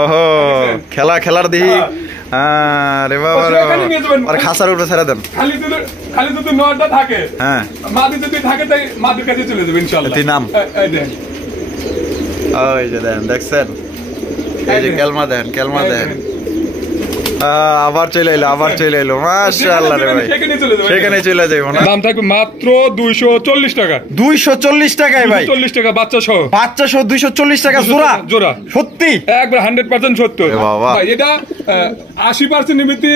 ওহো খেলার দেখি। আরে বাবা আর খাসার উপরে ছেড়ে দেন। খালি যদি নটা থাকে, হ্যাঁ মাদি যদি থাকে তাই মাদির কাছে চলে যাবে ইনশাআল্লাহ। তুই নাম ওই যে দেন, দেখছেন এই যে কেলমা দেন আবার চলে এলো মাশাআল্লাহ রে ভাই, সেখানে চলে যাইবো না। দাম থাকবে মাত্র 240 টাকা। 240 টাকায় ভাই, 240 টাকা বাচ্চা সহ 240 টাকা জোড়া। সত্যি একবার 100% সত্য ভাই। এটা 80% নিমিতি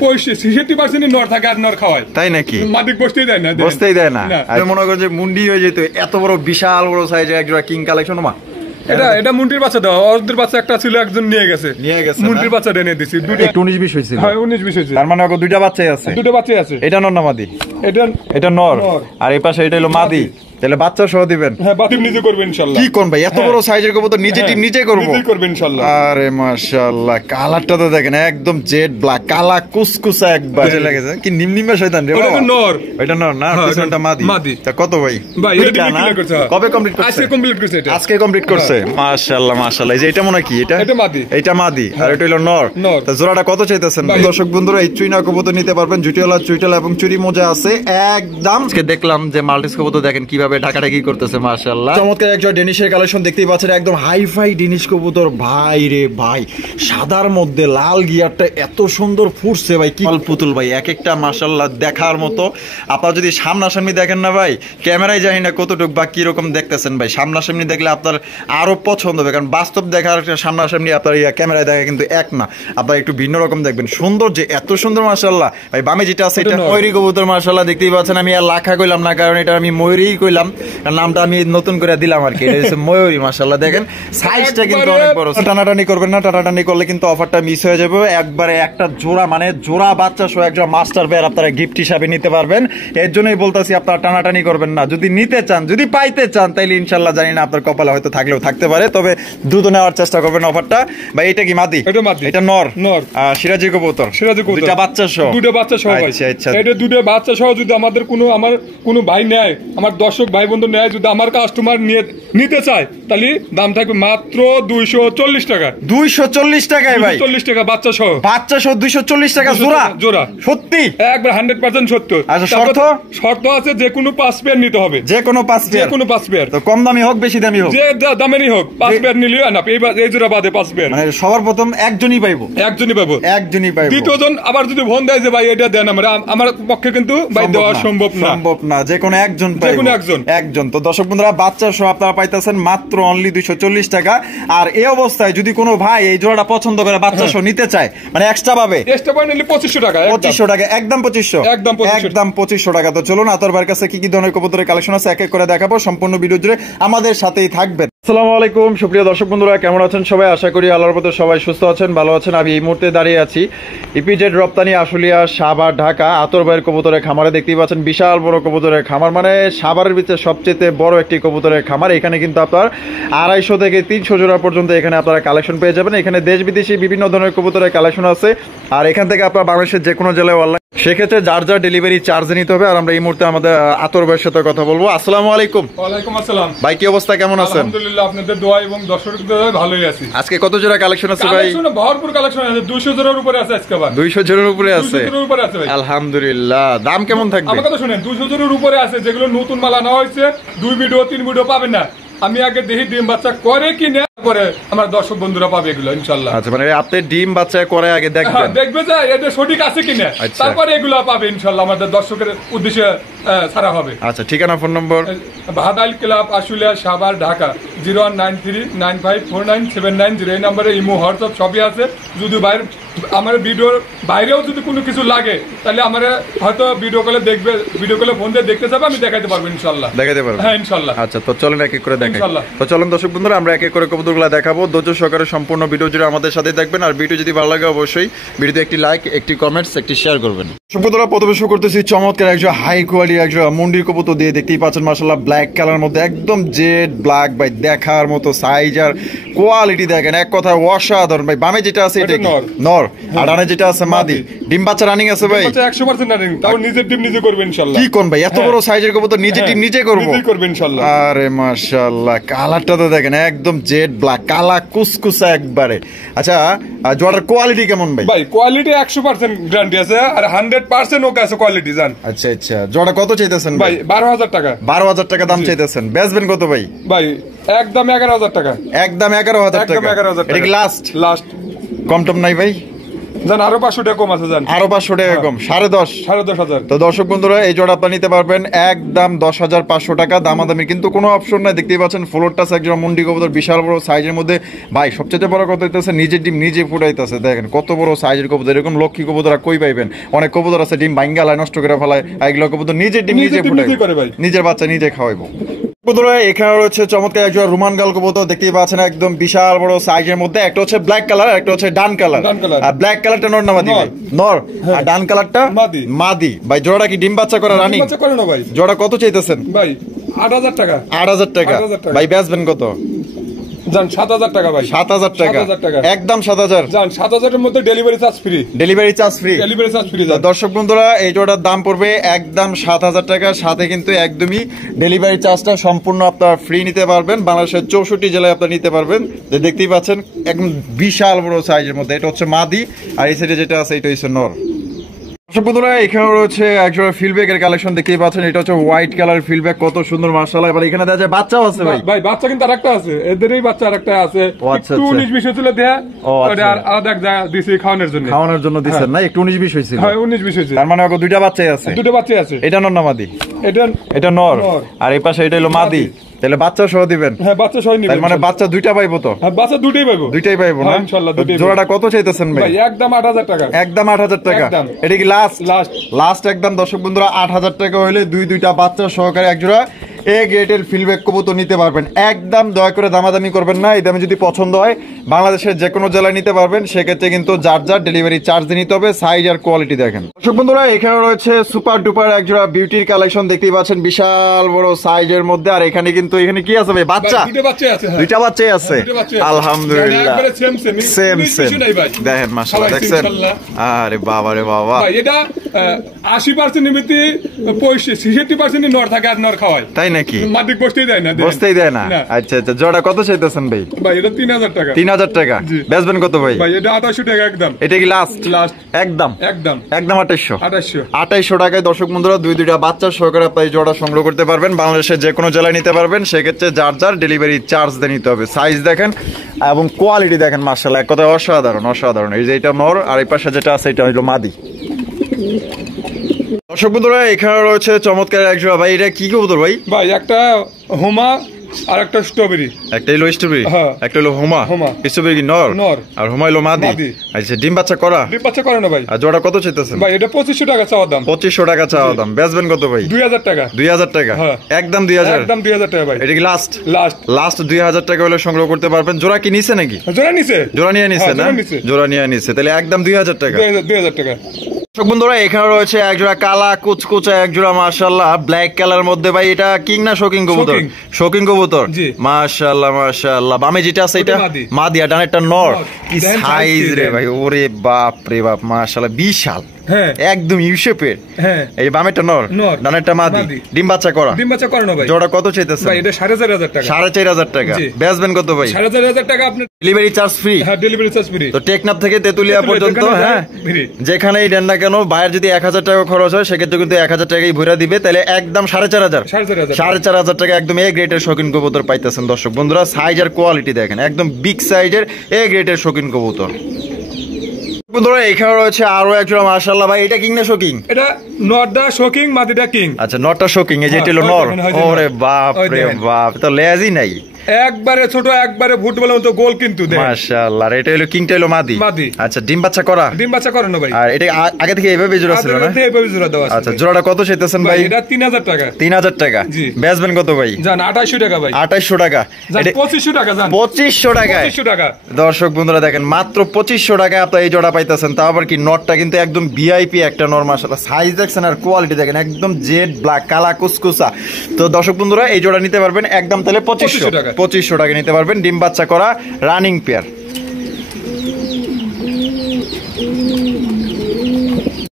65% নর থাকে, আর নর খাওয়ায়। তাই নাকি? মাদিক বসতেই দেয় না। আমি মনে করি যে মুন্ডি হয়ে যেত, এত বড় বিশাল বড় সাইজের একজোড়া কিং কালেকশন। মা এটা মুন্ডির বাচ্চা দেওয়া, ওদের বাচ্চা একটা ছিল, একজন নিয়ে গেছে মুন্ডির বাচ্চা এনে দিছি। দুটো 19-20 হইছে। হ্যাঁ 19-20 হইছে। তার মানে ওকে দুটো বাচ্চাই আছে। এটা নর না মাদি? এটা নর, আর এই পাশে এটা হলো মাদি। তাহলে বাচ্চা সহ দিবেন? হ্যাঁ বাচ্চা নিজে করবে ইনশাআল্লাহ। কি কোন ভাই, এত বড় সাইজের কবুতর নিজে করব ইনশাআল্লাহ। আরে মাশাআল্লাহ, কালারটা তো দেখেন একদম জেড ব্ল্যাক, কালা কুসকুসা একবার লাগেছে। কি নিমনিমা শয়তান রে বাবা। এটা নর না, পিছনটা মাদি। তা কত ভাই? এটা ক্লিয়ার করছে। কবে কমপ্লিট করছে? আজকে কমপ্লিট করছে। মাশাআল্লাহ। এই যে এটা মনে কি? এটা মাদি আর এটা হলো নর। তা জোড়াটা কত চাইতেছেন? দর্শক বন্ধুরা, এই চুইনা কবুতর নিতে পারবেন। জুটিওয়ালা, চুইটালা এবং চুরি মোজা আছে একদম। আজকে দেখলাম যে মাল্টিস কবুতর দেখেন কিভাবে ঢাকাঢাকি করতেছে। মাশাআল্লাহ, চমৎকার একজন ডেনিশের কালেকশন দেখতেই পাচ্ছেন, একদম হাইফাই ডেনিশ কবুতর। ভাই রে ভাই, সাদার মধ্যে লাল গিয়ারটা এত সুন্দর ফুটছে ভাই, কি পুতুল ভাই, এক একটা মাশাআল্লাহ দেখার মতো। আপনারা যদি সামনাসামনি দেখেন না ভাই, ক্যামেরায় জানি না কতটুকু বা কিরকম দেখতেছেন ভাই, সামনাসামনি দেখলে আপনার আরো পছন্দ হবে। কারণ বাস্তব দেখার সামনাসামনি আপনার ক্যামেরায় দেখা কিন্তু এক না, আপনারা একটু ভিন্ন রকম দেখবেন। সুন্দর যে এত সুন্দর মাশাআল্লাহ ভাই। বামে যেটা আছে এটা ময়ূরী কবুতর মাশাআল্লাহ, দেখতেই পাচ্ছেন। আমি আর লাখা কইলাম না, কারণ এটা আমি ময়ূরী কইলাম, নামটা আমি নতুন করে দিলাম আর কি। এটা হচ্ছে ময়ূরী মাশাআল্লাহ। দেখেন সাইজটা কিন্তু অনেক বড়। টানাটানি করবেন না, টানাটানি করলে কিন্তু অফারটা মিস হয়ে যাবে। একবারে একটা জোড়া, মানে জোড়া বাচ্চা সহ একটা মাস্টার বেয়ার আপনারা গিফট হিসাবে নিতে পারবেন। এর জন্যই বলতেছি আপনারা টানাটানি করবেন না। যদি নিতে চান, যদি পাইতে চান, তাইলে ইনশাআল্লাহ জানি না আপনার কপালে হয়তো থাকলেও থাকতে পারে, তবে দ্রুত নেওয়ার চেষ্টা করবেন অফারটা ভাই। এটা কি মাদি? এটা নর। সিরাজি কবুতর, দুটো বাচ্চা সহ। আচ্ছা, এটা দুটো বাচ্চা সহ যদি আমার কোনো ভাই নেয়, আমার দর্শক ভাই বন্ধু নেয়, যদি আমার কাস্টমার নিতে চায়, তাহলে দাম থাকবে মাত্র 240 টাকা। 240 টাকায় ভাই? 240 টাকা বাচ্চা সহ 240 টাকা জোড়া। সত্যি একবার 100% সত্য। আচ্ছা, শর্ত আছে, যে কোনো 5 পেয়ার নিতে হবে। যে কোনো 5 পেয়ার। তো কম দামি হোক বেশি দামি হোক, যে দামেরই হোক, 5 পেয়ার নিলেও না, এই জোড়া বাদে 5 পেয়ার। মানে সবার প্রথম একজনই পাইবো। দ্বিতীয়জন আবার যদি ফোন দেয় যে ভাই এটা দেন, আমার পক্ষে কিন্তু ভাই দেওয়া সম্ভব না। যে কোনো একজন পাইবো, একজন। তো দর্শক বন্ধুরা, বাচ্চা সহ আপনারা পাইতেছেন মাত্র অনলি 240 টাকা। আর এই অবস্থায় যদি কোনো ভাই এই জোড়াটা পছন্দ করে বাচ্চা সহ নিতে চায়, মানে এক্সট্রা পাবে, নিলে 2500 টাকা। 2500 টাকা, একদম 2500 টাকা। তো চলুন আতর ভাইয়ের কাছে কি ধরনের কবুতরের কালেকশন আছে এক এক করে দেখাবো। সম্পূর্ণ ভিডিও জুড়ে আমাদের সাথেই থাকবেন। আসসালামু আলাইকুম সুপ্রিয় দর্শক বন্ধুরা, কেমন আছেন সবাই? আশা করি আল্লাহর রহমতে সবাই সুস্থ আছেন, ভালো আছেন। আমি এই মুহূর্তে দাঁড়িয়ে আছি ইপিজেড রপ্তানি আশুলিয়া, সাভার, ঢাকা। আতর ভাইয়ের কবুতরের খামারে দেখতেই পাচ্ছেন বিশাল বড় কবুতরের খামার, মানে সাভারের ভিতরে সবচেয়ে বড় একটি কবুতরের খামার। এখানে কিন্তু আপনার 250 থেকে 300 জোড়া পর্যন্ত এখানে আপনারা কালেকশন পেয়ে যাবেন। এখানে দেশ বিদেশি বিভিন্ন ধরনের কবুতরের কালেকশন আছে। আর এখান থেকে আপনার বাংলাদেশের যে কোনো জেলায় অনলাইন, সেক্ষেত্রে যার ডেলিভারি চার্জ নিতে হবে। আর আমরা এই মুহূর্তে আমাদের আতর ভাইয়ের সাথে কথা বলবো। আসসালামু আলাইকুম। ওয়ালাইকুম আসসালাম ভাই, কি অবস্থা, কেমন আছেন? আলহামদুলিল্লাহ, আপনাদের দোয়া এবং দর্শকদের দোয়ায় ভালোই আছি। আজকে কত জোড়া কালেকশন আছে ভাই? ভরপুর কালেকশন আছে, 200 জোড়ার উপরে আছে আজকে। আবার 200 জোড়ার উপরে আছে? আলহামদুলিল্লাহ। দাম কেমন থাকবে? আমার কথা শুনেন, 200 জোড়ার উপরে আছে, যেগুলো নতুন মাল আনা হয়েছে। 2 ভিডিও 3 ভিডিও পাবেন না। আমি আগে দেখি ডিম বাচ্চা করে কি না, পরে আমার দর্শক বন্ধুরা পাবে এগুলো ইনশাআল্লাহ। আচ্ছা, মানে আপনি ডিম বাচ্চা করে আগে দেখবেন, দেখবে যে এটা সঠিক আছে কিনা, তারপরে এগুলো পাবে ইনশাআল্লাহ। আমাদের দর্শকের উদ্দেশ্যে ছাড়া হবে। আচ্ছা, ঠিকানা, ফোন নম্বর? ভাদাইল ক্লাব, আশুলিয়া, সাভার, ঢাকা। 0193954979 এই নম্বরে ইমো, হোয়াটসঅ্যাপ সবই আছে। যদি আমার ভিডিওর বাইরেও যদি কোনো কিছু লাগে, তাহলে আমার হয়তো ভিডিও কলে দেখবে, ভিডিও কলে ফোন দিয়ে দেখতে যাবে, আমি দেখাতে পারবো ইনশাআল্লাহ। দেখাতে পারবো? হ্যাঁ ইনশাআল্লাহ। আচ্ছা, তো চলেন এক এক করে দেখাই। তো চলেন দর্শক বন্ধুরা, আমরা এক এক করে কবুতরগুলো দেখাবো। ধৈর্য সহকারে সম্পূর্ণ ভিডিও জুড়ে আমাদের সাথে থাকবেন। আর ভিডিও যদি ভালো লাগে অবশ্যই ভিডিওতে একটি লাইক, একটি কমেন্টস, একটি শেয়ার করবেন। বন্ধুরা, প্রথমে শুরু করতেছি চমৎকার একজন হাই কোয়ালিটি একজন মুন্ডির কবুতর দিয়ে। দেখতেই পাচ্ছেন মাশাআল্লাহ, ব্ল্যাক কালার মধ্যে একদম জেড ব্ল্যাক ভাই, দেখার মতো সাইজ আর কোয়ালিটি দেখেন, এক কথায় অসাধারণ ভাই। বামে যেটা আছে এটা নর। আর ডানে যেটা আছে মাদি। ডিম বাচ্চা রানিং আছে ভাই? 100% রানিং, তাও নিজের ডিম নিজে করবে ইনশাআল্লাহ। কি কোন ভাই, এত বড় সাইজের কবুতর নিজে ডিম নিজে করব? নিজেই করবে ইনশাআল্লাহ। আরে মাশাআল্লাহ, কালারটা তো দেখেন একদম জেড ব্ল্যাক, কালা কুসকুসা একবারে। আচ্ছা, জোড়ার কোয়ালিটি কেমন ভাই? ভাই কোয়ালিটি 100% গ্যারান্টি আছে, আর 100% ওকে আছে কোয়ালিটি জান। আচ্ছা আচ্ছা, জোড়া কত চাইতেছেন ভাই? 12,000 টাকা। 12,000 টাকা দাম চাইতেছেন, বেচবেন কত ভাই? ভাই একদম 11,000 টাকা। একদম 11,000 টাকা? একদম 11,000 টাকা। এটা কি লাস্ট? লাস্ট। কম টম নাই ভাই? জান আরো 500 টাকা কম আছে জান। আরো 500 টাকা কম, 10.5? 10,500। তো দর্শক বন্ধুরা, এই জোড়া আপনি নিতে পারবেন একদম 10,500 টাকা। দামাদামি কিন্তু কোনো অপশন নাই। দেখতেই পাচ্ছেন ফ্লোরটা একজন মুন্ডি কবুতর, বিশাল বড় সাইজের মধ্যে। ভাই সবচেয়ে বড় কথা হইতেছে নিজের ডিম নিজে ফুটাইতেছে। দেখেন কত বড় সাইজের কবুতর। এরকম লক্ষ্মী কবুতর কই পাইবেন? অনেক কবুতর আছে ডিম ভাঙ্গা লাই নষ্ট করে ফেলায়, এগুলো কবুতর নিজের ডিম নিজে ফুটাইবে, নিজের বাচ্চা নিজে খাওয়াইবো। বন্ধুরা এখানে রয়েছে চমৎকার একজন রোমান গাল কবুতর, দেখতেই পাচ্ছেন একদম বিশাল বড় সাইজের মধ্যে। একটা হচ্ছে ব্ল্যাক কালার, একটা হচ্ছে ডান কালার। আর ব্ল্যাক কালারটা নর না মাদি? নর। আর ডান কালারটা মাদি। মাদি। ভাই জোড়াটা কি ডিম বাচ্চা করা রানিং? বাচ্চা করে না ভাই। জোড়া কত চাইতেছেন ভাই? 8,000 টাকা। 8,000 টাকা। ভাই বেচবেন কত? জান 7,000 টাকা ভাই। 7,000 টাকা? একদম 7,000? জান 7,000 এর মধ্যে delivery charge free. Delivery charge free? Delivery charge free. দর্শক বন্ধুরা, এই জোড়ার দাম পড়বে একদম 7,000 টাকা, সাথে কিন্তু একদমই ডেলিভারি চার্জটা সম্পূর্ণ আপনারা ফ্রি নিতে পারবেন। বাংলাদেশের 64 জেলায় আপনারা নিতে পারবেন। যে দেখতেই পাচ্ছেন একদম বিশাল বড় সাইজের মধ্যে। এটা হচ্ছে মাদি, আর এই সাইডে যেটা আছে এটা হচ্ছে নর। দর্শক বন্ধুরা এখানে রয়েছে একজোড়া ফিল্ডব্যাগের কালেকশন, দেখতেই পাচ্ছেন। এটা হচ্ছে হোয়াইট কালার ফিল্ডব্যাগ, কত সুন্দর মাশাআল্লাহ। এবার এখানে দেখা যায় বাচ্চাও আছে ভাই? ভাই বাচ্চা কিন্তু আরেকটা আছে, এদেরই বাচ্চা আরেকটা আছে। একটু 19-20 হয়েছিল দেয়া, ওটা আর আলাদা এক জায়গা দিছি খাওয়ানোর জন্য। খাওয়ানোর জন্য দিছেন না? একটু 19-20 হয়েছিল? হ্যাঁ 19-20 হয়েছে। তার মানে ওকে দুইটা বাচ্চাই আছে? দুটো বাচ্চাই আছে। এটা নর না মাদি? এটা নর। আর এই পাশে এটা হলো মাদি। তাহলে বাচ্চা সহ দিবেন? হ্যাঁ বাচ্চা সহ নিবেন। তার মানে বাচ্চা দুইটা পাইবো তো? হ্যাঁ বাচ্চা দুটোই পাইবো। দুইটাই পাইবো না? ইনশাআল্লাহ দুটোই। জোড়াটা কত চাইতেছেন ভাই? ভাই একদম 8,000 টাকা। একদম 8,000 টাকা? এটা কি লাস্ট? লাস্ট একদম। দর্শক বন্ধুরা 8,000 টাকা হইলে দুইটা বাচ্চা সহকারে একজোড়া এ গ্রেডের ফিল্ডব্যাগ কবুতর নিতে পারবেন। একদম দয়া করে দামাদামি করবেন না। এই দামে যদি পছন্দ হয় বাংলাদেশের যে কোনো জেলায় নিতে পারবেন। সেক্ষেত্রে কিন্তু যার ডেলিভারি চার্জ দিয়ে নিতে হবে। সাইজ আর কোয়ালিটি দেখেন। দর্শক বন্ধুরা এখানে রয়েছে সুপার ডুপার একজোড়া বিউটির কালেকশন, দেখতেই পাচ্ছেন বিশাল বড় সাইজের মধ্যে। আর এখানে কিন্তু এখানে কি আছে ভাই? বাচ্চা? দুইটা বাচ্চাই আছে? আলহামদুলিল্লাহ সেম সেম। দেখেন মাশাআল্লাহ, দেখছেন? আরে বাবা রে বাবা, এটা 80% নিমিতি 65% নর থাকে আর নর খাওয়ায়। তাই নাকি? মাদিক বসতেই দেয় না। বসতেই দেয় না? আচ্ছা আচ্ছা। জোড়া কত চাইতেছেন ভাই? ভাই এটা 3,000 টাকা। 3,000 টাকা? বেচবেন কত ভাই? ভাই এটা 2800 টাকা একদম। এটা কি লাস্ট? লাস্ট একদম? একদম 2800? 2800 টাকায় দর্শক বন্ধুরা দুইটা বাচ্চা সহকারে আপনি জোড়া সংগ্রহ করতে পারবেন। বাংলাদেশের যে কোনো জেলায় নিতে পারবেন। সেক্ষেত্রে যার ডেলিভারি চার্জ দিয়ে নিতে হবে। সাইজ দেখেন এবং কোয়ালিটি দেখেন মাশাআল্লাহ, এক কথায় অসাধারণ অসাধারণ। এই যে এটা নর, আর এই পাশে যেটা আছে এটা হলো মাদি। দর্শক বন্ধুরা এখানে রয়েছে চমৎকার একজোড়া। ভাই এটা কি কবুতর ভাই? ভাই একটা হোমা আর একটা স্ট্রবেরি। একটা হলো স্ট্রবেরি, একটা হলো হোমা। স্ট্রবেরি কি নর? আর হোমা হলো মাদি। আচ্ছা, ডিম বাচ্চা করা? ডিম বাচ্চা করে না ভাই। আর জোড়া কত চাইতেছেন? ভাই এটা 2500 টাকা চাওয়া দাম। 2500 টাকা চাওয়া দাম। বেচবেন কত ভাই? 2,000 টাকা। 2,000 টাকা? একদম 2,000? একদম 2,000 টাকা ভাই। এটা কি লাস্ট? লাস্ট 2,000 টাকা হলে সংগ্রহ করতে পারবেন। জোড়া কি নিছে নাকি? জোড়া নিছে। জোড়া নিয়ে নিছে না? জোড়া নিয়ে নিছে, তাহলে একদম 2,000 টাকা। 2,000 টাকা। বন্ধুরা এখানে রয়েছে একজোড়া কালা কুচকুচা একজোড়া মাশাআল্লাহ ব্ল্যাক কালার মধ্যে। ভাই এটা কিং না শোকিং কবুতর? শোকিং কবুতর মাশাআল্লাহ মাশাআল্লাহ। বামে যেটা আছে এটা মাদি, আর ডানেরটা নর। কি সাইজ রে ভাই, ওরে বাপ রে বাপ মাশাআল্লাহ, বিশাল একদম ইউ শেপের। এই বামেরটা নর, ডানেরটা মাদি। ডিম বাচ্চা করা? ডিম বাচ্চা করে না ভাই। জোড়া কত চাইতেছে? ভাই এটা 4,500 টাকা। 4,500 টাকা? বেচবেন কত ভাই? 4,500 টাকা। আপনার ডেলিভারি চার্জ ফ্রি? হ্যাঁ ডেলিভারি চার্জ ফ্রি। তো টেকনাফ থেকে তেতুলিয়া পর্যন্ত হ্যাঁ যেখানেই দেন না কেন, বাইরে যদি 1,000 টাকা খরচ হয় সেক্ষেত্রে কিন্তু 1,000 টাকাই ভরে দিবে। তাহলে একদম 4,500? 4,500 টাকা একদম এ গ্রেডের শৌখিন কবুতর পাইতেছেন। দর্শক বন্ধুরা সাইজ আর কোয়ালিটি দেখেন, একদম বিগ সাইজের এ গ্রেডের শৌখিন কবুতর। বন্ধুরা এখানে রয়েছে আরো একজন মাশাআল্লাহ। ভাই এটা কিং না শোকিং? এটা নরটা শোকিং, মাদিটা কিং। আচ্ছা নরটা শোকিং, এই যে এটা হলো নর। ওরে বাপ রে বাপ, তো লেজই নাই, একবারে ছোট একবারে ফুটবলের মতো গোল কিন্তু। মাশাআল্লাহ। এটা হলো কিংটা হলো মাদি। আচ্ছা ডিম বাচ্চা করা? ডিম বাচ্চা করে না ভাই। আর এটা আগে থেকে এইভাবে জোড়া ছিল না? এইভাবে জোড়া দেওয়া আছে। আচ্ছা জোড়াটা কত চাইতেছেন ভাই? এটা 3,000 টাকা। 3,000 টাকা? বেচবেন কত ভাই? জান 2800 টাকা ভাই। 2800 টাকা? এটা 2500 টাকা। জান 2500 টাকা? 2500 টাকা। দর্শক বন্ধুরা দেখেন মাত্র 2500 টাকায় আপনি এই জোড়া পাইতেছেন। তাও আবার কি নটটা কিন্তু একদম ভিআইপি একটা নর মাশাআল্লাহ। সাইজ দেখছেন আর কোয়ালিটি দেখেন, একদম জেড ব্ল্যাক কালা কুসকুসা। তো দর্শক বন্ধুরা এই জোড়া নিতে পারবেন একদম তাহলে 2500 টাকা। 2500 টাকা নিতে পারবেন, ডিম বাচ্চা করা রানিং পেয়ার।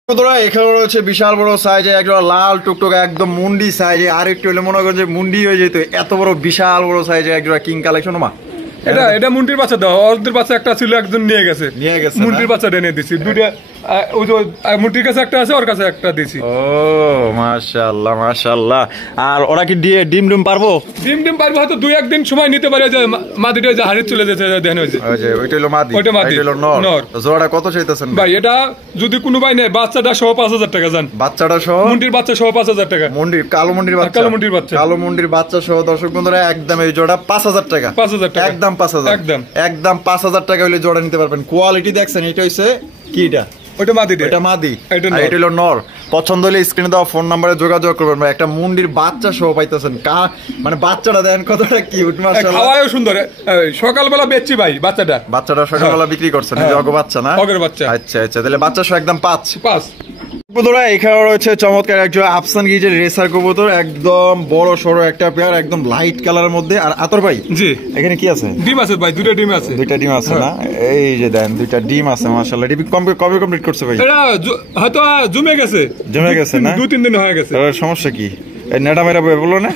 বন্ধুরা এখানে রয়েছে বিশাল বড় সাইজে একটা লাল টুকটুক একদম মুন্ডি সাইজে, আর একটু হলে মনে করেন যে মুন্ডি হয়ে যেত, এত বড় বিশাল বড় সাইজে একটা কিং কালেকশন। মা এটা মুন্ডির বাচ্চা দাও, ওদের বাচ্চা একটা ছিল, একজন নিয়ে গেছে মুন্ডির বাচ্চাটা এনে দিছি দুইটা, ওই যে মুন্ডির কাছে একটা আছে, ওর কাছে একটা দিছি। ও মাশাআল্লাহ মাশাআল্লাহ। আর ওরা কি ডিম পারবো? ডিম পারবো, হয়তো 2-1 দিন সময় নিতে পারে। যে মাদিটা যে হাড়ি চলে যেতে দেন হয়েছে, ওইটা হলো মাদি, ওইটা মাদি, হলো নর। জোড়াটা কত চাইতেছেন ভাই? এটা যদি কোনো ভাই নেয় বাচ্চাটা সহ 5000 টাকা জান, বাচ্চাটা সহ, মুন্ডির বাচ্চা সহ 5000 টাকা, মুন্ডির কালো মুন্ডির বাচ্চা, কালো মুন্ডির বাচ্চা সহ দর্শক বন্ধুরা একদম এই জোড়া 5000 টাকা, 5000 টাকা একদম 5000, একদম 5000 টাকা হলে জোড়া নিতে পারবেন। কোয়ালিটি দেখছেন, এটা হইছে কি? এটা মাদি, এটা হলো নর। পছন্দ হলে স্ক্রিনে দেওয়া ফোন নম্বরে যোগাযোগ করবেন। একটা মুন্ডির বাচ্চা সহ পাইতেছেন, মানে বাচ্চাটা দেন কতটা কিউট, মাশাআল্লাহ, খাওয়ায়ও সুন্দর। সকালবেলা বেচছি ভাই বাচ্চাটা সকালবেলা বিক্রি করছেন, এই জগ বাচ্চা না, অগের বাচ্চা। আচ্ছা তাহলে বাচ্চা সহ একদম 5। বন্ধুরা এখানে রয়েছে চমৎকার একজন আফসান গিজের রেসার কবুতর, একদম বড় সড়ো একটা পেয়ার, একদম লাইট কালারের মধ্যে। আর আতর ভাই, জি এখানে কি আছে? ডিম আছে ভাই, দুইটা ডিম আছে না? এই যে দেন দুইটা ডিম আছে, মাশাআল্লাহ। ডিম কবে কমপ্লিট করছে ভাই? এটা হয়তো জমে গেছে না, 2-3 দিন হয়ে গেছে। সমস্যা কি? নেড়া মেরা বলো না,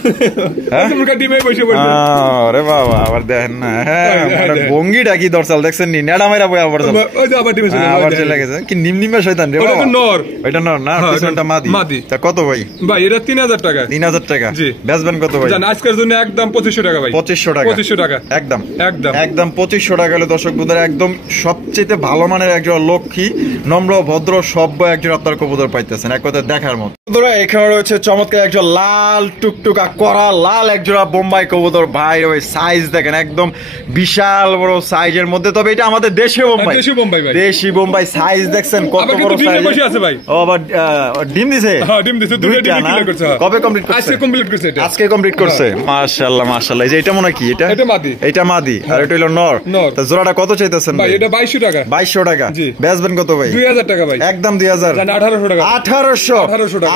আরে বাবা আবার দেখেন না, ভঙ্গিটা কি দর্শাল দেখছেন নি? নেড়া মেরা বই আবার চলে গেছে কি? নিমনিমা শয়তান রে, নর। এটা নর না, পিছনটা মাদি। তা কত ভাই? ভাই এটা 3000 টাকা। 3000 টাকা। জি, বেচবেন কত ভাই? জান আজকের জন্য একদম 2500 টাকা ভাই। 2500 টাকা একদম 2500 টাকা হলে দর্শক বন্ধুরা একদম সবচেয়ে ভালো মানের একজন লক্ষ্মী, নম্র, ভদ্র, সভ্য একজন আপনার কবুতর পাইতেছেন, এক কথা দেখার মতো। বন্ধুরা এখানে রয়েছে চমৎকার একজন লাল টুকটুকা করা লাল একজোড়া বোম্বাই কবুতর। ভাই ওই সাইজ দেখেন, একদম বিশাল বড় সাইজের মধ্যে। তবে এটা আমাদের দেশি বোম্বাই সাইজ দেখছেন কত বড় সাইজ আছে ভাই। ও আবার ডিম দিছে, দুইটা না? কবে কমপ্লিট করছে? আজকে কমপ্লিট করছে। মাশাআল্লাহ মাশাআল্লাহ। এই যে এটা মনে কি? এটা মাদি, আর এটা হলো নর। তা জোড়াটা কত চাইতেছেন ভাই? এটা 2200 টাকা। 2200 টাকা। বেচবেন কত ভাই? 2000 টাকা ভাই। একদম 2000। 1800 টাকা।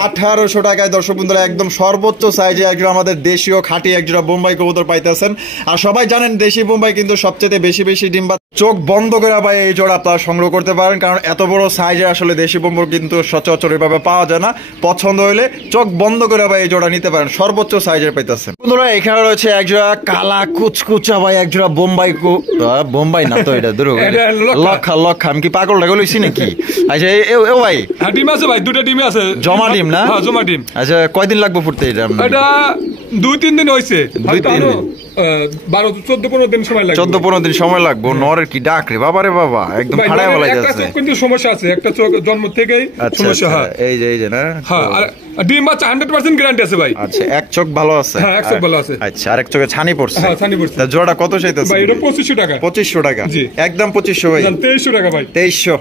1800 টাকায় দর্শক বন্ধুরা একদম সর্বোচ্চ সাইজে একজন আমাদের দেশীয় খাঁটি একজোড়া বোম্বাই কবুতর পাইতেছেন। আর সবাই জানেন দেশি বোম্বাই কিন্তু সবচেয়ে বেশি ডিম পায়। চোখ বন্ধ করে ভাই এই জোড়া আপনারা সংগ্রহ করতে পারেন, কারণ এত বড় সাইজে আসলে দেশি বোম্বর কিন্তু সচরাচর এভাবে পাওয়া যায় না। পছন্দ হলে চোখ বন্ধ করে ভাই এই জোড়া নিতে পারেন, সর্বোচ্চ সাইজের পাইতেছেন। বন্ধুরা এখানে রয়েছে একজোড়া কালা কুচকুচা ভাই একজোড়া বোম্বাই না তো, এটা ধরো লক্ষা। আমি কি পাগল টাগল হইছি নাকি? আচ্ছা ও ভাই ডিম আছে ভাই, দুটো ডিম আছে, জমা ডিম না? জমা ডিম। আচ্ছা কয়দিন লাগবে ফুটতে? এটা 2-3 দিন হয়েছে, 12-14-15 দিন সময় লাগবে। 14-15 দিন সময় লাগবে। নরের কি ডাক রে বাবা রে বাবা, একদম ফাড়ায় বলা যাচ্ছে। কিন্তু সমস্যা আছে, একটা চোখ জন্ম থেকেই সমস্যা হয়। এই যে না, হ্যাঁ। ডিম বাচ্চা 100% গ্যারান্টি আছে ভাই। আচ্ছা এক চোখ ভালো আছে? হ্যাঁ এক চোখ ভালো আছে। আচ্ছা আরেক চোখে ছানি পড়ছে? হ্যাঁ ছানি পড়ছে। তা জোড়া কত চাইতেছে ভাই? এটা 2500 টাকা। 2500 টাকা। জি একদম 2500 ভাই। 2300 টাকা ভাই। 2300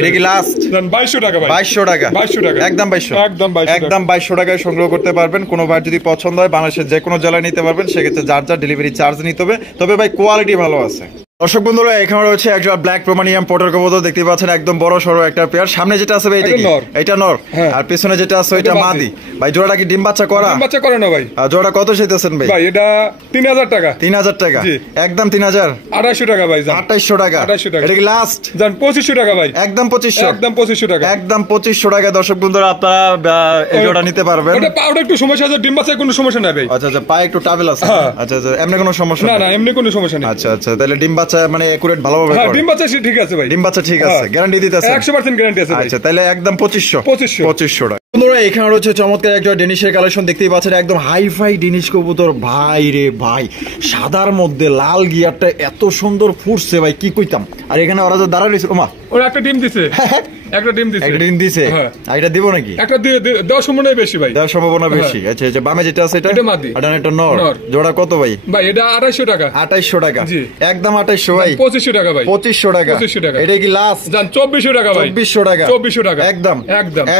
এটা কি লাস্ট? 2200 টাকা ভাই। 2200 টাকা। 2200 টাকা একদম 2200। একদম 2200 টাকায় সংগ্রহ করতে পারবেন। কোনো বার যদি পছন্দ হয় বাংলাদেশের যে কোনো জেলায় নিতে পারবেন, সেক্ষেত্রে যার ডেলিভারি চার্জ নিতে হবে। তবে ভাই কোয়ালিটি ভালো আছে। দর্শক বন্ধুরা এখানে রয়েছে একজন ব্ল্যাক প্রোমানিয়াম পটার কবুতর, দেখতে পাচ্ছেন একদম বড় সড়ো একটা পেয়ার। সামনে যেটা আছে ভাই এটা নর, আর পেছনে যেটা আছে ওইটা মাদি। ভাই জোড়াটা কি ডিম বাচ্চা করা? ডিম বাচ্চা করে না ভাই। আর জোড়া কত চাইতেছেন ভাই? ভাই এটা 3000 টাকা। 3000 টাকা। একদম 3000। 2800 টাকা ভাই। 2800 টাকা। এটা কি লাস্ট? জান 2500 টাকা ভাই। একদম 2500। একদম 2500 টাকা। একদম 2500 টাকা। দর্শক বন্ধুরা আপনারা এই জোড়া নিতে পারবেন। এটা পাউডার একটু সমস্যা আছে, ডিম বাচ্চায় কোনো সমস্যা নাই ভাই। আচ্ছা পায়ে একটু টাবেল আছে। আচ্ছা এমনি কোনো সমস্যা না এমনি কোনো সমস্যা নেই। আচ্ছা তাহলে ডিম বাচ্চা মানে একুরেট ভালোভাবে করে? ডিম বাচ্চা ঠিক আছে ভাই। ডিম বাচ্চা ঠিক আছে, গ্যারান্টি দিতেছে? 100% গ্যারান্টি আছে। আচ্ছা তাহলে একদম 2500 টাকা। বন্ধুরা এখানে রয়েছে চমৎকার একটা ডেনিশের কালেকশন, দেখতেই পাচ্ছেন একদম হাইফাই ডেনিশ কবুতর। ভাই রে ভাই, সাদার মধ্যে লাল গিয়ারটা এত সুন্দর ফুটছে ভাই, কি কইতাম। আর এখানে ওরা যে দাঁড়া রয়েছে, ওমা ওরা একটা ডিম দিছে। একটা ডিম দিছে। আর এটা দিব নাকি? একটা দেওয়ার সম্ভাবনা বেশি ভাই। দেওয়ার সম্ভাবনা বেশি। আচ্ছা বামে যেটা আছে এটা মাদি, এটা নর। জোড়া কত ভাই? ভাই এটা 2800 টাকা। 2800 টাকা। একদম 2800 ভাই। 2500 টাকা ভাই। 2500 টাকা। 2500 টাকা। এটা কি লাস্ট? জান 2400 টাকা ভাই। 2400 টাকা। 2400 টাকা।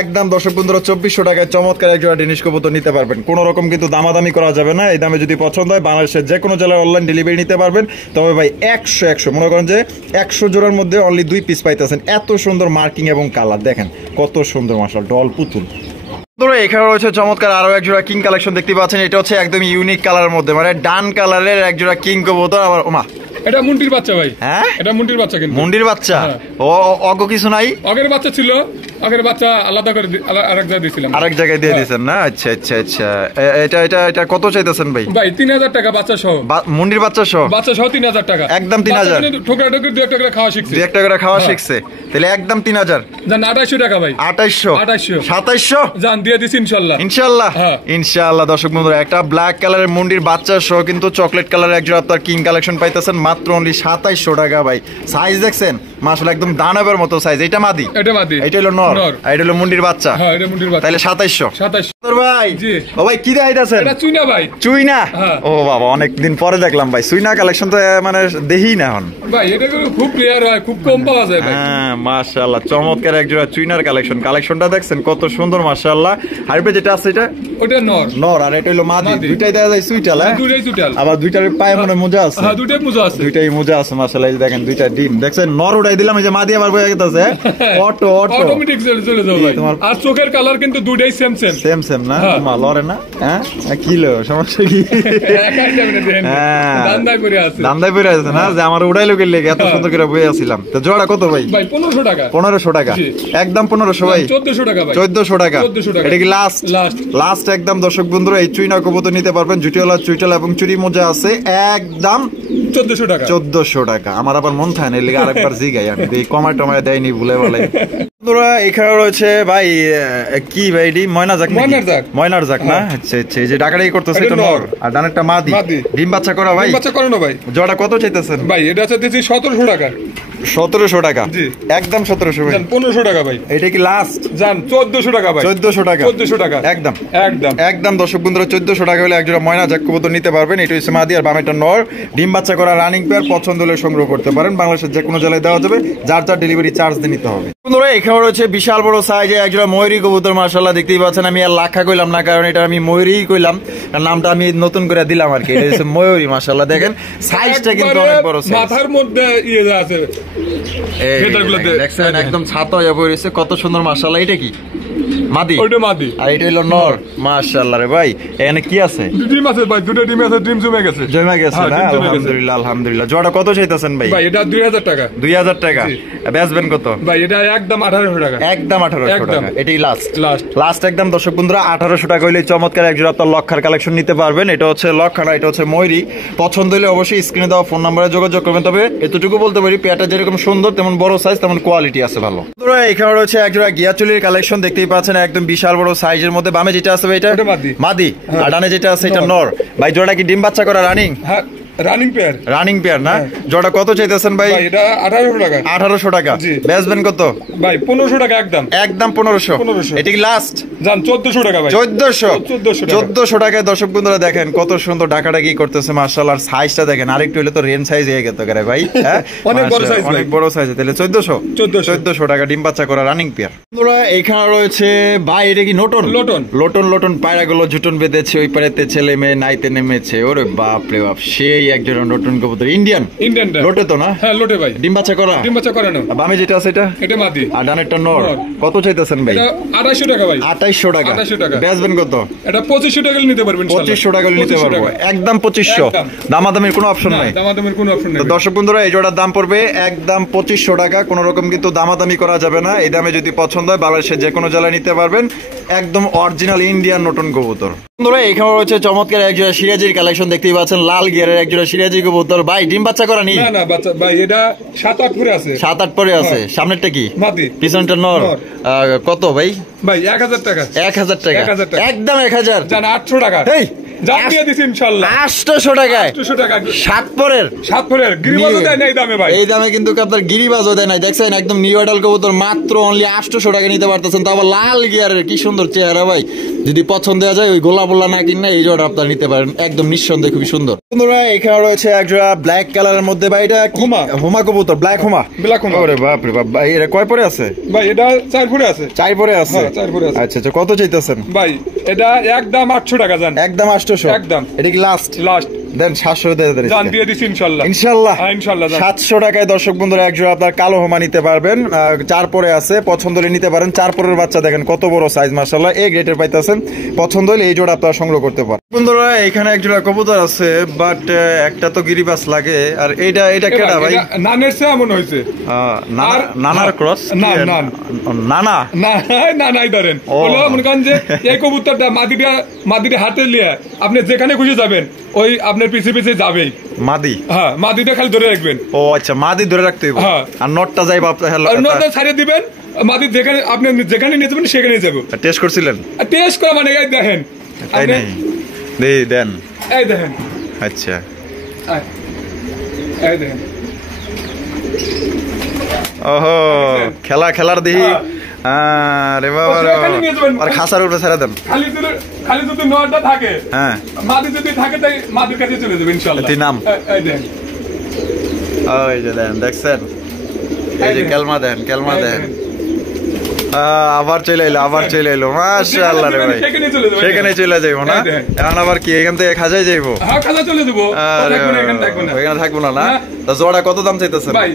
একদম দর্শক বন্ধুরা 2400 টাকায় চমৎকার এক জোড়া ডেনিশ কবুতর নিতে পারবেন। কোন রকম কিন্তু দামাদামি করা যাবে না। এই দামে যদি পছন্দ হয় বাংলাদেশের যে কোনো জেলায় অনলাইন ডেলিভারি নিতে পারবেন। তবে ভাই 100 মনে করেন যে 100 জোড়ার মধ্যে অনলি 2 পিস পাইতেছেন। এত সুন্দর মার্কিং এবং কালার দেখেন কত সুন্দর, মাশাআল্লাহ ডল পুতুল। এখানে রয়েছে চমৎকার আরো এক জোড়া কিং কালেকশন, দেখতে পাচ্ছেন এটা হচ্ছে একদম ইউনিক কালারের মধ্যে, মানে ডান কালারের এক জোড়া কিং কবুতর। আবার ওমা এটা মুন্ডির বাচ্চা ভাই। হ্যাঁ এটা মুন্ডির বাচ্চা। কিন্তু মুন্ডির বাচ্চা। ও অগ কিছু নাই? অগের বাচ্চা ছিল, আগের বাচ্চা আলাদা করে আরেক জায়গায় দিয়েছিলাম, আরেক জায়গায় দিয়ে দিয়েছেন না? আচ্ছা আচ্ছা আচ্ছা। এটা এটা এটা কত চাইতেছেন ভাই? ভাই 3000 টাকা বাচ্চা সহ, মুন্ডির বাচ্চা সহ? বাচ্চা সহ 3000 টাকা একদম 3000। ঠোকরা ঠোকরি 2 একটা করে খাওয়া শিখছে, 2 একটা করে খাওয়া শিখছে, তাহলে একদম 3000। জান 2800 টাকা ভাই। 2800 2700 জান দিয়ে দিছি ইনশাআল্লাহ। ইনশাআল্লাহ ইনশাআল্লাহ। দর্শক বন্ধুরা, একটা ব্ল্যাক কালারের মুন্ডির বাচ্চা সহ কিন্তু চকলেট কালারের একজন আপনার কিং কালেকশন পাইতেছেন মাত্র অনলি 2700 টাকা ভাই। সাইজ দেখছেন মাশাআল্লাহ, একদম দানবের মতো সাইজ। এটা মাদি, এটা মাদি, এটা হলো নর, আর এটা হলো মুন্ডির বাচ্চা। হ্যাঁ এটা মুন্ডির বাচ্চা। তাহলে 2700 2700 ভাই। জি ও ভাই কি দেখাইতাছেন? এটা চুইনা ভাই। চুইনা? হ্যাঁ। ও বাবা, অনেক দিন পরে দেখলাম ভাই চুইনা কালেকশন, তো মানে দেহি না এখন ভাই। এটা খুব রেয়ার হয়, খুব কম পাওয়া যায় ভাই। হ্যাঁ মাশাআল্লাহ, চমৎকার একজোড়া চুইনার কালেকশনটা দেখছেন কত সুন্দর মাশাআল্লাহ। হাইব্রিড যেটা আছে এটা, ওটা নর, নর, আর এটা হলো মাদি। দুইটাই দেখা যায় সুইটাল। হ্যাঁ দুইটাই সুইটাল। আবার দুইটার পায়ে মনে মোজা আছে। হ্যাঁ দুইটাই মোজা আছে, দুইটাই মোজা আছে মাশাআল্লাহ। এই যে দেখেন দুইটা ডিম দেখছেন, নর উঠাই দিলাম, এই যে মাদি আবার বয়ে গেছে অটো অটোমেটিক চলে যাবে ভাই। আর চোখের কালার কিন্তু দুইটাই সেম না? তোমার লরে না? হ্যাঁ কিলো সমস্যা কি? দান্দায় পড়ে আছে, দান্দায় পড়ে আছে না, যে আমার উড়াইলো গেলে এত সুন্দর করে বয়ে আসছিলাম। তো জোড়া কত ভাই? ভাই 1500 টাকা। 1500 টাকা একদম 1500 ভাই। 1400 টাকা ভাই। 1400 টাকা। এটা কি লাস্ট? লাস্ট একদম। দর্শক বন্ধুরা, এই চুইনা কবুতর নিতে পারবেন, জুটিওয়ালা চুইটাল এবং চুরি মোজা আছে, একদম 1400 টাকা। 1400 টাকা। আমার আবার মন থাকে না, এলিগে আরেকবার জিগাই আমি, এই কমায় টমায় দেয়নি ভুলে বলে। বন্ধুরা এখানে রয়েছে ভাই, কি ভাই এটি ময়নার জাক না? আচ্ছা আচ্ছা। এই যে ডাকাডাকি করতেছে এটা নর, আর ডানেরটা মাদি। ডিম বাচ্চা করা ভাই? বাচ্চা করানো ভাই। জোড়া কত চাইতেছেন ভাই? এটা চাইতেছি 1700 টাকা। 1700 টাকা? জি একদম 1700 ভাই। 1500 টাকা ভাই। এটা কি লাস্ট? জান 1400 টাকা ভাই। 1400 টাকা? 1400 টাকা একদম একদম একদম। দর্শক বন্ধুরা 1400 টাকা হলে একজোড়া ময়না জাক কবুতর নিতে পারবেন। এটা হচ্ছে মাদি, আর বামেটা নর। ডিম বাচ্চা করা রানিং পেয়ার, পছন্দ হলে সংগ্রহ করতে পারেন। বাংলাদেশের যে কোনো জেলায় দেওয়া যাবে, যার যার ডেলিভারি চার্জ দিয়ে নিতে হবে। বন্ধুরা এখানে রয়েছে বিশাল বড় সাইজে একজোড়া ময়ূরী কবুতর মাশাআল্লাহ, দেখতেই পাচ্ছেন। আমি আর লাখা কইলাম না, কারণ এটা আমি ময়ূরী কইলাম, নামটা আমি নতুন করে দিলাম আর কি। এটা হচ্ছে ময়ূরী মাশাআল্লাহ। দেখেন সাইজটা কিন্তু অনেক বড় সাইজ, মাথার মধ্যে ইয়ে আছে, দেখছেন একদম ছাতা হয়ে পড়েছে, কত সুন্দর মাশাআল্লাহ। এটা কি মাদি? ওইটা মাদি, আর এটা হলো নর। মাশাআল্লাহ রে ভাই, এখানে কি আছে? ডিম আছে ভাই, দুটো ডিম আছে, ডিম জমে গেছে না? আলহামদুলিল্লাহ আলহামদুলিল্লাহ। জোড়া কত চাইতেছেন ভাই? ভাই এটা 2000 টাকা। 2000 টাকা? বেচবেন কত ভাই? এটা একদম 1800 টাকা। একদম 1800 টাকা। এটাই লাস্ট একদম। দর্শক বন্ধুরা 1800 টাকা হইলে চমৎকার একজোড়া আপনার লক্ষার কালেকশন নিতে পারবেন। এটা হচ্ছে লক্ষাটা, এটা হচ্ছে ময়ূরী। পছন্দ হলে অবশ্যই স্ক্রিনে দেওয়া ফোন নাম্বারে যোগাযোগ করবেন। তবে এতটুকু বলতে পারি, পেয়ারটা যেরকম সুন্দর তেমন বড় সাইজ, তেমন কোয়ালিটি আছে ভালো। বন্ধুরা এখানে রয়েছে একজোড়া গিয়াচুলির কালেকশন, দেখতেই পাচ্ছেন একদম বিশাল বড় সাইজের মধ্যে। বামে যেটা আছে ভাই এটা মাদি, আর ডানে যেটা আছে এটা নর। ভাই জোড়া কি ডিম বাচ্চা করা রানিং? হ্যাঁ রানিং পেয়ার না? জোড়া কত চাইতেছেন ভাই? এটা 1800 টাকা। 1800 টাকা? বেচবেন কত ভাই? 1500 টাকা একদম। একদম 1500। এটা কি লাস্ট? জান 1400 টাকা ভাই। 1400 টাকায়। দর্শক বন্ধুরা দেখেন কত সুন্দর ডাকাডাকি করতেছে মাশাআল্লাহ। আর সাইজটা দেখেন, আরেকটু হলে তো রেন সাইজ হয়ে যেত করে ভাই। হ্যাঁ অনেক বড় সাইজ, অনেক বড় সাইজ। তাহলে 1400 টাকা ডিম বাচ্চা করা রানিং পেয়ার। বন্ধুরা এখানে রয়েছে ভাই, এটা কি লোটন পায়রাগুলো ঝুটন বেঁধেছে, ওই পারেতে ছেলে মেয়ে নাইতে নেমেছে। ওরে বাপ রে বাপ, সেই একজন নতুন কবুতর। ইন্ডিয়ান লোটে তো না? হ্যাঁ লোটে ভাই। ডিম বাচ্চা করা না? বামে যেটা আছে এটা মাদি, আর ডানেরটা নর। কত চাইতেছেন ভাই? 2800 টাকা ভাই। 2800 টাকা? বেচবেন কত? এটা 2500 টাকা নিতে পারবেন। 2500 টাকা নিতে পারবো একদম। 2500? দামাদামির কোনো অপশন নাই? দামাদামির কোনো অপশন নাই। দর্শক বন্ধুরা এই জোড়ার দাম পড়বে একদম 2500 টাকা। কোন রকম কিন্তু দামাদামি করা যাবে না। এই দামে যদি পছন্দ হয় বাংলাদেশের যে কোনো জেলায় নিতে পারবেন। একদম অরিজিনাল ইন্ডিয়ান নতুন কবুতর। বন্ধুরা এখানে রয়েছে চমৎকার একজোড়া সিরাজির কালেকশন, দেখতেই পাচ্ছেন লাল গিয়ারের একজোড়া সিরাজি কবুতর। ভাই ডিম বাচ্চা করা নি? না বাচ্চা ভাই, এটা 7-8 পরে আছে। 7-8 পরে আছে। সামনেরটা কি? মাদি, পিছনটা নর। কত ভাই? ভাই 1000 টাকা। 1000 টাকা? একদম 1000। জান 800 টাকা। এই জানিয়ে দিছি ইনশাআল্লাহ। 800 টাকায়? 800 টাকা। 7 পরের গিরিবাজও দেয় না এই দামে ভাই। এই দামে কিন্তু আপনার গিরিবাজও দেয় না। দেখছেন একদম নিউ আইডাল কবুতর, মাত্র অনলি 800 টাকা নিতে পারতেছেন। তাও আবার লাল গিয়ারের, কি সুন্দর চেহারা ভাই। যদি পছন্দ হয়ে যায় ওই গোলা বোলা না কিনা এই জোড়া আপনারা নিতে পারেন, একদম নিঃসন্দেহে খুবই সুন্দর। বন্ধুরা এখানে রয়েছে একজোড়া ব্ল্যাক কালারের মধ্যে ভাই, এটা হোমা কবুতর, ব্ল্যাক হোমা। ওরে বাপ রে বাপ ভাই, এটা কয় পরে আছে ভাই? এটা 4 পরে আছে। 4 পরে আছে? 4 পরে আছে। আচ্ছা আচ্ছা। কত চাইতেছেন ভাই? এটা একদম 800 টাকা। জান একদম 800? একদম। এটা কি লাস্ট? দেন 700 দিয়ে দিছি ইনশাআল্লাহ। 700 টাকায় দর্শক বন্ধুরা একজোড়া আপনার কালো হোমা নিতে পারবেন। 4 পরে আছে, পছন্দ হলে নিতে পারেন। 4 পরের বাচ্চা দেখেন কত বড় সাইজ মাশাআল্লাহ, এ গ্রেডের পাইতেছেন। পছন্দ হলে এই জোড়া আপনারা সংগ্রহ করতে পারেন। বন্ধুরা এখানে একজোড়া কবুতর আছে, বাট একটা তো গিরিবাস লাগে। আর এটা কেডা ভাই? নানের সে এমন হয়েছে, নানার ক্রস? নানা নানাই ধরেন বলো মনে করেন যে এই কবুতরটা মাদিটা হাতে নিয়ে আপনি যেখানে খুশি যাবেন ওই আপনার পিছে পিছে যাবেই মাদি। হ্যাঁ, মাদিটা খালি ধরে রাখবেন। ও আচ্ছা, মাদি ধরে রাখতে হবে। আর নটটা যাই নটটা ছাড়িয়ে দিবেন, মাদি যেখানে আপনি যেখানে নিয়ে যাবেন সেখানে যাবো। টেস্ট করছিলেন? টেস্ট করা মানে এই দেখেন, তাই নাই দেন, এই দেখেন। আচ্ছা এই দেখেন, ওহো খেলার দেখি। আরে বাবা, আর খাসার উপরে ছেড়ে দেন। খালি যদি নটা থাকে, হ্যাঁ মাদি যদি থাকে তাই মাদির কাছে চলে যাবে ইনশাআল্লাহ। নাম এই দেখেন, ওই যে দেন, দেখছেন? এই যে কেলমা দেন। আবার চলে এলো মাশাআল্লাহ রে ভাই, সেখানে চলে যাইবো না? এখন আবার কি এখান থেকে খাজায় যাইবো? হ্যাঁ, খাজা চলে যাবো। এখানে থাকবো না? তা জোড়া কত দাম চাইতেছেন ভাই?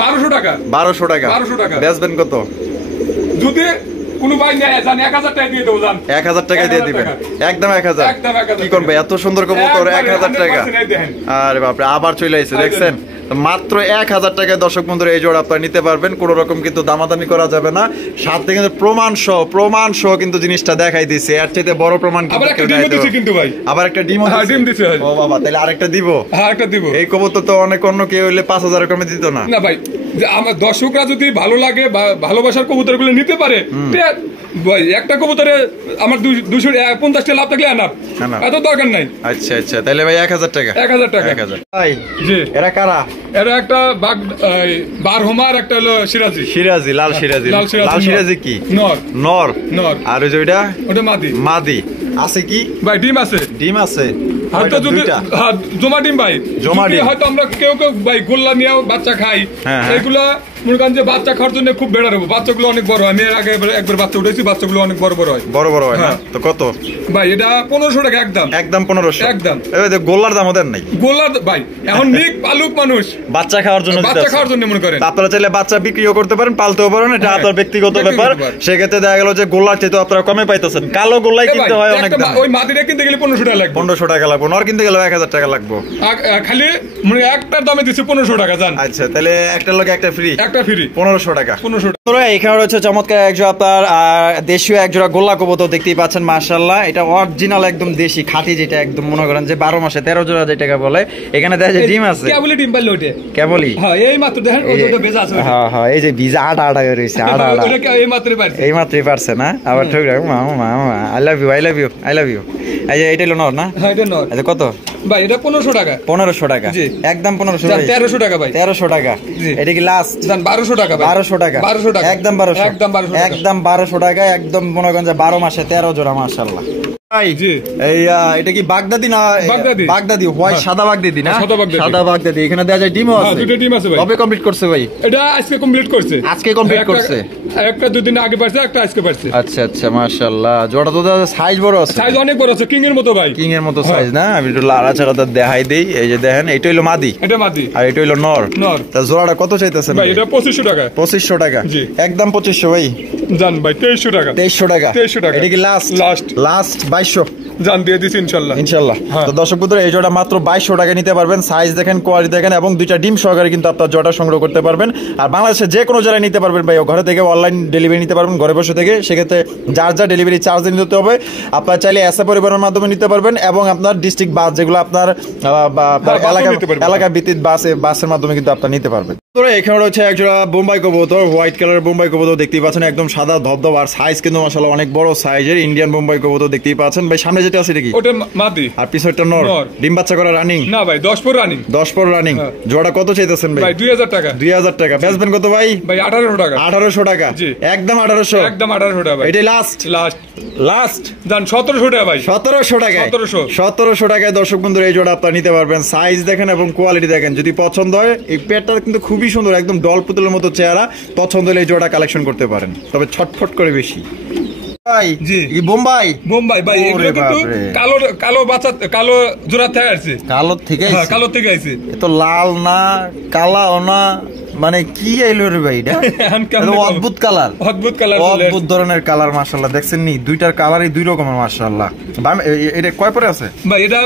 1200 টাকা। 1200 টাকা। বেচবেন কত? যদি কোনো ভাই নেয় জান 1000 টাকা দিয়ে দেবো। জান 1000 টাকা দিয়ে দিবেন? একদম 1000? কি করবে এত সুন্দর কবুতর 1000 টাকা? আরে বাপরে, আবার চলে আইছে, দেখছেন? মাত্র 1000 টাকায় দর্শক বন্ধুরা এই জোড়া আপনারা নিতে পারবেন। কোন রকম কিন্তু দামাদামি করা যাবে না। সাথে কিন্তু প্রমাণ সহ কিন্তু জিনিসটা দেখাই দিছে। এর চাইতে বড় প্রমাণ আবার একটা ডিম দিছে কিন্তু ভাই। আবার একটা ডিম দিছে। ও বাবা, তাহলে আরেকটা দিব? হ্যাঁ, একটা দিব। এই কবুতর তো অনেক অন্য কেউ হইলে 5000 কমে দিত না। না ভাই, যে আমার দর্শকরা যদি ভালো লাগে বা ভালোবাসার কবুতরগুলো নিতে পারে, ভাই একটা কবুতরে আমার 250 লাভ থাকলে আনাপ, এত দরকার নাই। আচ্ছা তাহলে ভাই 1000 টাকা। 1000 টাকা। ভাই জি, এরা কারা? এরা একটা বারহমার, একটা হলো সিরাজি, লাল সিরাজি কি? নর। আর ওই যে ওটা মাদি আছে কি ভাই? ডিম আছে হয়তো, যদি জমা ডিম ভাই, হয়তো আমরা কেউ ভাই গোল্লা নিয়েও বাচ্চা খাই। এইগুলা মনে করেন যে বাচ্চা খাওয়ার জন্য খুব বেড়া দেবো। বাচ্চাগুলো অনেক বড় হয়। আমি এর আগে একবার বাচ্চা উঠেছি, বাচ্চাগুলো অনেক বড় হয়। তো কত ভাই? এটা 1500 টাকা। একদম 1500 একদম। গোল্লার দাম ওদের নাই? গোল্লার ভাই এখন নিক পালুক মানুষ বাচ্চা খাওয়ার জন্য মনে করেন। আপনারা চাইলে বাচ্চা বিক্রিও করতে পারেন, পালতেও পারেন, এটা আপনার ব্যক্তিগত ব্যাপার। সেক্ষেত্রে দেখা গেল যে গোল্লার চেয়ে আপনারা কমে পাইতেছেন। কালো গোল্লাই কিনতে হয় অনেক দাম। ওই মাদিটা কিনতে গেলে 1500 টাকা লাগবে। 1500 টাকা লাগবে। নর কিনতে গেলে 1000 টাকা লাগবে। খালি মানে একটার দামে দিচ্ছে 1500 টাকা। জান আচ্ছা, তাহলে একটার লগে একটা ফ্রি 1500 টাকা। 1500 টাকা। এখানে রয়েছে চমৎকার একজোড়া আপনার দেশীয় একজোড়া গোল্লা কবুতর দেখতেই পাচ্ছেন মাশাআল্লাহ। এটা অরিজিনাল একদম দেশি খাঁটি, যেটা একদম মনে করেন যে 12 মাসে 13 জোড়া যেটাকে বলে। এখানে দেখা যায় ডিম আছে। কেবলই ডিম পারলো ওটা, কেবলই। হ্যাঁ, এই মাত্র দেখেন ওটা ভেজা আছে। হ্যাঁ, এই যে ভিজা আটা হয়ে রয়েছে। ওটা এই মাত্রই পারছে না? আবার ঠিক রাখো মামা, আই লাভ ইউ। এই যে এটা হলো নর না? হ্যাঁ, এটা নর। আচ্ছা, কত ভাই? এটা 1500 টাকা। 1500 টাকা একদম 1500। 1300 টাকা ভাই। 1300 টাকা। এটা কি লাস্ট? জান 1200 টাকা ভাই। 1200 টাকা। 1200 টাকা একদম 1200। একদম 1200 টাকা। একদম মনে করেন যে 12 মাসে 13 জোড়া মাশাআল্লাহ। এটা কি বাগদাদি না? বাগদাদি হোয়াইট, সাদা বাগদাদি না? সাদা বাগদাদি। এখানে দেখা যায় ডিমও আছে। দুটো ডিম আছে ভাই। কবে কমপ্লিট করছে ভাই? এটা আজকে কমপ্লিট করছে। একটা দুদিন আগে পারছে, একটা আজকে পারছে। আচ্ছা মাশাআল্লাহ। জোড়া তো সাইজ বড় আছে। সাইজ অনেক বড় আছে, কিং এর মতো ভাই। কিং এর মতো সাইজ না? আমি একটু লাড়াচাড়া দেখাই দেই। এই যে দেখেন, এটা হলো মাদি। আর এটা হলো নর। তা জোড়াটা কত চাইতেছেন ভাই? এটা 2500 টাকা। 2500 টাকা। একদম 2500 ভাই। জান ভাই 2300 টাকা। 2300 টাকা। এটা কি লাস্ট? 2200 জান দিয়ে দিছি ইনশাআল্লাহ। তো দর্শক বন্ধুরা, এই জোড়া মাত্র 2200 টাকা নিতে পারবেন। সাইজ দেখেন, কোয়ালিটি দেখেন, এবং দুইটা ডিম সহকারে কিন্তু আপনার জোড়া সংগ্রহ করতে পারবেন। আর বাংলাদেশের যে কোনো জায়গায় নিতে পারবেন ভাই। ঘরে থেকে অনলাইন ডেলিভারি নিতে পারবেন, ঘরে বসে থেকে। সেক্ষেত্রে যা ডেলিভারি চার্জ নিতে হবে। আপনার চাইলে এসএ পরিবহনের মাধ্যমে নিতে পারবেন, এবং আপনার ডিস্ট্রিক্ট বাস, যেগুলো আপনার এলাকা ভিত্তিক বাসের মাধ্যমে কিন্তু আপনার নিতে পারবেন। এখানে রয়েছে একজোড়া বোম্বাই কবুতর, হোয়াইট কালার বোম্বাই কবুতর দেখতেই পাচ্ছেন। একদম সাদা ধবধব, আর সাইজ কিন্তু মাশাআল্লাহ অনেক বড় সাইজের ইন্ডিয়ান বোম্বাই কবুতর দেখতেই পাচ্ছেন ভাই। সামনে যেটা আছে এটা কি? ওটা মাদি। আর পিছনেরটা নর। ডিম বাচ্চা করা রানিং না ভাই? 10 পর রানিং। জোড়া কত চাইতেছেন ভাই? 2000 টাকা। 2000 টাকা। বেচবেন কত ভাই? ভাই 1800 টাকা। 1800 টাকা। একদম 1800। একদম 1800 টাকা ভাই। এটা লাস্ট জান 1700 টাকা ভাই। 1700 টাকা। 1700 টাকায় দর্শক বন্ধুরা এই জোড়া আপনারা নিতে পারবেন। সাইজ দেখেন এবং কোয়ালিটি দেখেন। যদি পছন্দ হয়, এই পেটটা কিন্তু খুবই সুন্দর, একদম ডল পুতুলের মতো চেহারা। পছন্দ হলে এই জোড়া কালেকশন করতে পারেন, তবে ছটফট করে বেশি। ভাই জি বোম্বাই বোম্বাই ভাই, এগুলো কিন্তু কালো কালো বাচ্চা, কালো জোড়া থেকে আসছে, কালো থেকে কালো থেকে আসছে। এ তো লাল না কালাও না, মানে কি আইলো রে ভাই, এটা অদ্ভুত কালার, অদ্ভুত কালার, অদ্ভুত ধরনের কালার। মাশাআল্লাহ দেখছেন নি, দুইটার কালারই দুই রকমের। মাশাআল্লাহ এটা কয় পরে আছে ভাই? এটা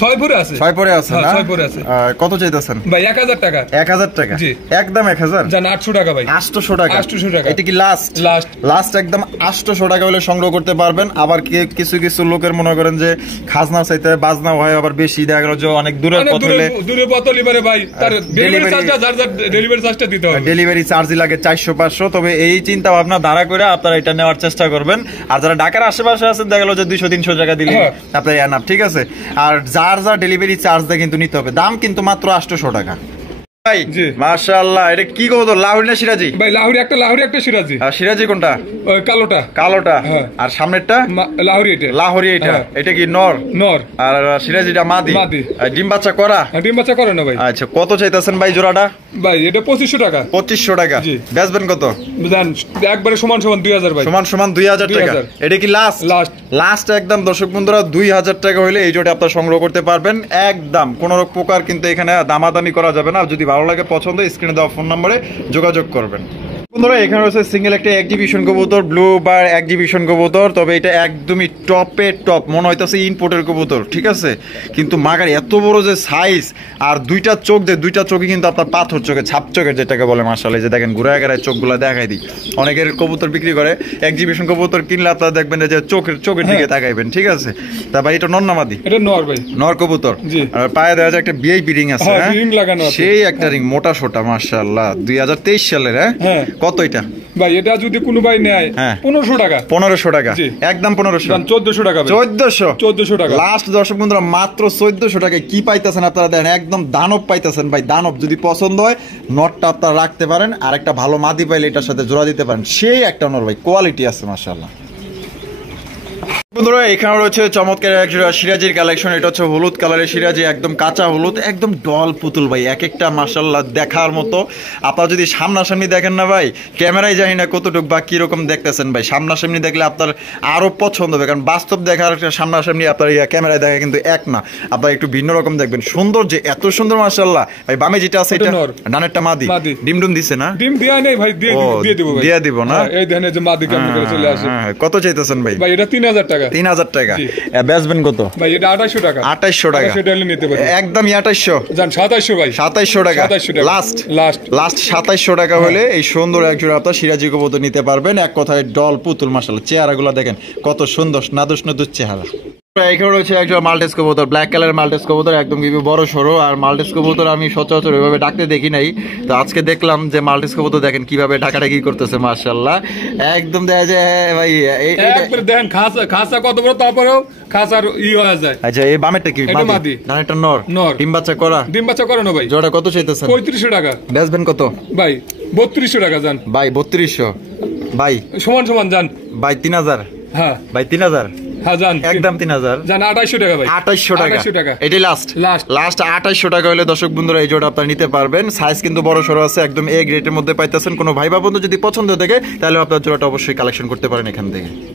6 পরে আছে। 6 পরে আছে না? 6 পরে আছে। কত চাইতেছেন ভাই? 1000 টাকা। 1000 টাকা জি, একদম 1000 জান 800 টাকা ভাই। 800 টাকা, 800 টাকা। এটা কি লাস্ট? লাস্ট একদম 800 টাকা হলে সংগ্রহ করতে পারবেন। আবার কিছু কিছু লোকের মনে করেন যে খাজনা চাইতে বাজনা হয় আবার বেশি, দেখা গেল যে অনেক দূরের পথ হলে, দূরের পথ হলে ভাই তার ডেলিভারি চার্জটা, যার ডেলিভারি চার্জটা দিতে হবে, ডেলিভারি চার্জই লাগে 400-500। তবে এই চিন্তা ভাবনা ধারা করে আপনারা এটা নেওয়ার চেষ্টা করবেন। আর যারা ঢাকার আশেপাশে আছেন, দেখা গেল যে 200-300 টাকা দিলে আপনার এনাফ, ঠিক আছে। আর যার যা ডেলিভারি চার্জ দেয় কিন্তু নিতে হবে, দাম কিন্তু মাত্র 800 টাকা। ভাই মাশাআল্লাহ, এটা কি কবুতর, লাহোরি না সিরাজি? ভাই লাহোরি একটা সিরাজি। আর সিরাজি কোনটা? ওই কালোটা। কালোটা। আর সামনেরটা লাহোরি। এটা লাহোরি। এটা কি নর? নর। আর সিরাজিটা মাদি। আর ডিম বাচ্চা করা? ডিম বাচ্চা করে না ভাই। আচ্ছা, কত চাইতেছেন ভাই জোড়াটা? ভাই এটা 2500 টাকা। 2500 টাকা। বেচবেন কত? জান একবারে সমান 2000 ভাই। সমান 2000 টাকা। এটা কি লাস্ট একদম দর্শক বন্ধুরা 2000 টাকা হইলে এই জোড়া আপনারা সংগ্রহ করতে পারবেন একদম। কোন প্রকার কিন্তু এখানে দামাদামি করা যাবে না। যদি ভালো লাগে পছন্দ, স্ক্রিনে দেওয়া ফোন নম্বরে যোগাযোগ করবেন। বন্ধুরা এখানে রয়েছে সিঙ্গেল একটা এক্সিবিশন কবুতর, ব্লু বার এক্সিবিশন কবুতর। তবে এটা একদমই টপ মনে হইতেছে ইম্পোর্টের কবুতর, ঠিক আছে। কিন্তু মাগার এত বড় যে সাইজ, আর দুইটা চোখে কিন্তু আপনার পাথর চোখে, ছাপ চোখের যেটাকে বলে। মাশাআল্লাহ, যে দেখেন ঘুরায় ঘুরায় চোখগুলো দেখাই দিই। অনেকের কবুতর বিক্রি করে, এক্সিবিশন কবুতর কিনলে আপনারা দেখবেন যে চোখের দিকে তাকাইবেন, ঠিক আছে। তারপর এটা নর না মাদি? এটা নর ভাই, নর কবুতর। আর পায়ে দেওয়া যায় একটা ভিআইপি রিং আছে, রিং লাগানো আছে, সেই একটা রিং মোটা সোটা। মাশাআল্লাহ 2023 সালের। হ্যাঁ, কত এটা ভাই? এটা যদি কোনো ভাই নেয় 1500 টাকা। 1500 টাকা একদম। 1500 1400 টাকা। 1400 টাকা লাস্ট। দর্শক বন্ধুরা মাত্র 1400 টাকায় কি পাইতেছেন আপনারা দেখেন, একদম দানব পাইতেছেন ভাই, দানব। যদি পছন্দ হয় নটটা আপনারা রাখতে পারেন, আর একটা ভালো মাদি পাইলে এটার সাথে জোড়া দিতে পারেন। সেই একটা নর ভাই, কোয়ালিটি আছে মাশাআল্লাহ। বন্ধুরা এখানে রয়েছে চমৎকার এক জোড়া সিরাজির কালেকশন। এটা হচ্ছে হলুদ কালারের সিরাজি, একদম কাঁচা হলুদ, একদম ডল পুতুল ভাই, এক একটা মাশাআল্লাহ দেখার মতো। আপনারা যদি সামনাসামনি দেখেন না ভাই, ক্যামেরায় জানি না কতটুকু বা কিরকম দেখতেছেন ভাই, সামনাসামনি দেখলে আপনার আরো পছন্দ হবে। কারণ বাস্তব দেখার সামনাসামনি আপনার ক্যামেরায় দেখা কিন্তু এক না, আপনার একটু ভিন্ন রকম দেখবেন। সুন্দর, যে এত সুন্দর মাশাআল্লাহ ভাই। বামে যেটা আছে এটা ডানেরটা মাদি। ডিম দিছে না? ডিম দেয়া নেই ভাই, দিয়ে দিব না? এই দেখেন যে মাদি কেমন করে চলে আসে। কত চাইতেছেন ভাই? ভাই এটা 3000 টাকা। 3000 টাকা। বেচবেন কত? ভাই এটা 2800 টাকা। 2800 টাকা নিতে পারেন একদম। 2800 জান 2700 ভাই। 2700 টাকা লাস্ট 2700 টাকা হলে এই সুন্দর এক জোড়া আপনার সিরাজি কবুতর নিতে পারবেন। এক কথায় ডল পুতুল মাশাআল্লাহ। চেহারাগুলো দেখেন কত সুন্দর, নাদুস চেহারা। এখানে রয়েছে একজন মাল্টেস কবুতর, ব্ল্যাক কালারের মাল্টেস কবুতর, একদম বড় সড়ো। আর মাল্টেস কবুতর আমি সচরাচর এভাবে ডাকতে দেখি নাই, তো আজকে দেখলাম যে মাল্টেস কবুতর দেখেন কিভাবে ডাকাডাকি করতেছে মাশাআল্লাহ। একদম দেখা যায় ভাই, দেখেন খাসা কত বড়, তারপরেও খাসার হয়ে যায়। আচ্ছা, এই বামেরটা কি? মাদি। ডানেরটা নর। ডিম বাচ্চা করা না ভাই? জোড়া কত চাইতেছেন? 3500 টাকা। বেচবেন কত ভাই? 3200 টাকা। জান ভাই 3200 ভাই। সমান জান ভাই 3000। হ্যাঁ ভাই 3000। একদম 3000। 2800 টাকা ভাই। 2800 টাকা। এটাই লাস্ট 2800 টাকা হলে দর্শক বন্ধুরা এই জোড়া আপনারা নিতে পারবেন। সাইজ কিন্তু বড় সড়ো আছে, একদম এ গ্রেডের মধ্যে পাইতেছেন। কোনো ভাই বা বন্ধু যদি পছন্দ থাকে তাহলে আপনার জোড়াটা অবশ্যই কালেকশন করতে পারেন এখান থেকে।